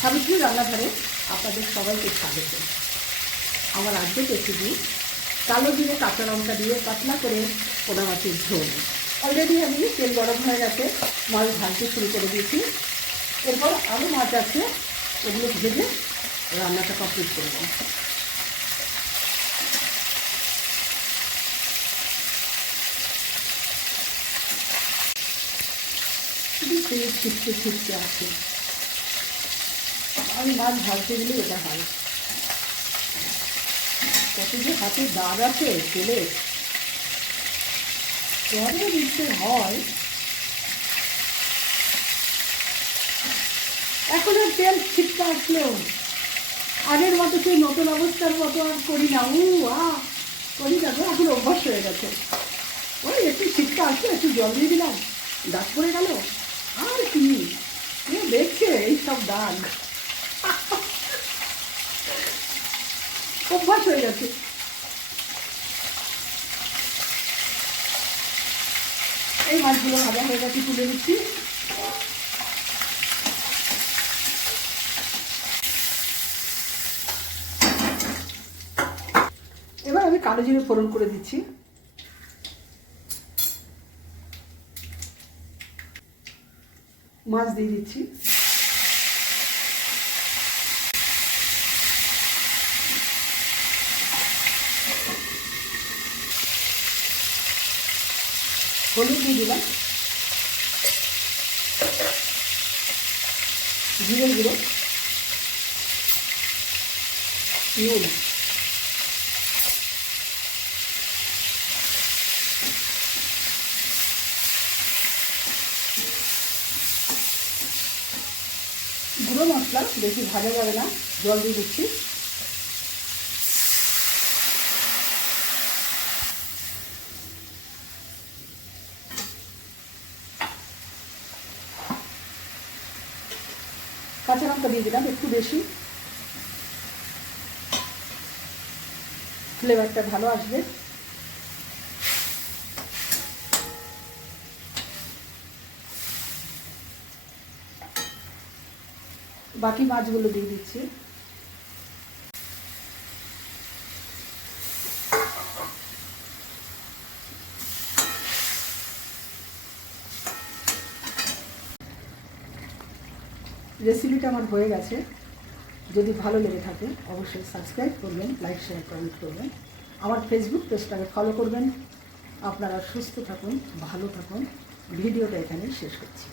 সাবিত্রী রান্নাঘরে আপনাদের সবাইকে স্বাগত। আমার আজকের রেসিপি কালো জিরে কাঁচা লঙ্কা দিয়ে পাতলা করে পোনা মাছের ঝোল। অলরেডি আমি তেল গরম হয়ে গেছে, মাছ ভাজতে শুরু করে দিয়েছি। এরপর আরও মাছ আছে, ওগুলো ভেজে রান্নাটা কমপ্লিট করব। শুধু তেল ছিটকে ছিটকে আছে, আমি মাছ ভাজতে গেলে এটা হয়। কত যে হাতে দাগ আছে তেলে, তবে দিতে হয়। এখন আর তেল ছিটকে আসলো, আগের মতো সেই নতুন অবস্থার মতো আর করি না। করি না তো, এখন অভ্যাস হয়ে গেছে। ওই একটু ছিটকা আসলো, একটু জল দিয়ে দিলাম, দাগ পড়ে গেল। আর কি দেখছে এইসব দাগ, অভ্যাস হয়ে গেছে। এই মাছগুলো ভাজা হয়ে গেছে, তুলে দিচ্ছি। এবার আমি কালো জিরে ফোড়ন করে দিচ্ছি। মাছ দিয়ে দিচ্ছি। হলুদ দিয়ে দিলাম, জিরে গুঁড়ো, নুন, গুঁড়ো মশলা বেশি ভাজা যাবে না, জল দিয়ে দিচ্ছি। কাঁচা লঙ্কা দিয়ে দিলাম একটু বেশি, ফ্লেভারটা ভালো আসবে। বাকি মাছগুলো দিয়ে দিচ্ছি। রেসিপিটা আমার হয়ে গেছে। যদি ভালো লেগে থাকে অবশ্যই সাবস্ক্রাইব করবেন, লাইক শেয়ার কমেন্ট করবেন, আমার ফেসবুক পেজটাকে ফলো করবেন। আপনারা সুস্থ থাকুন, ভালো থাকুন। ভিডিওটা এখানেই শেষ করছি।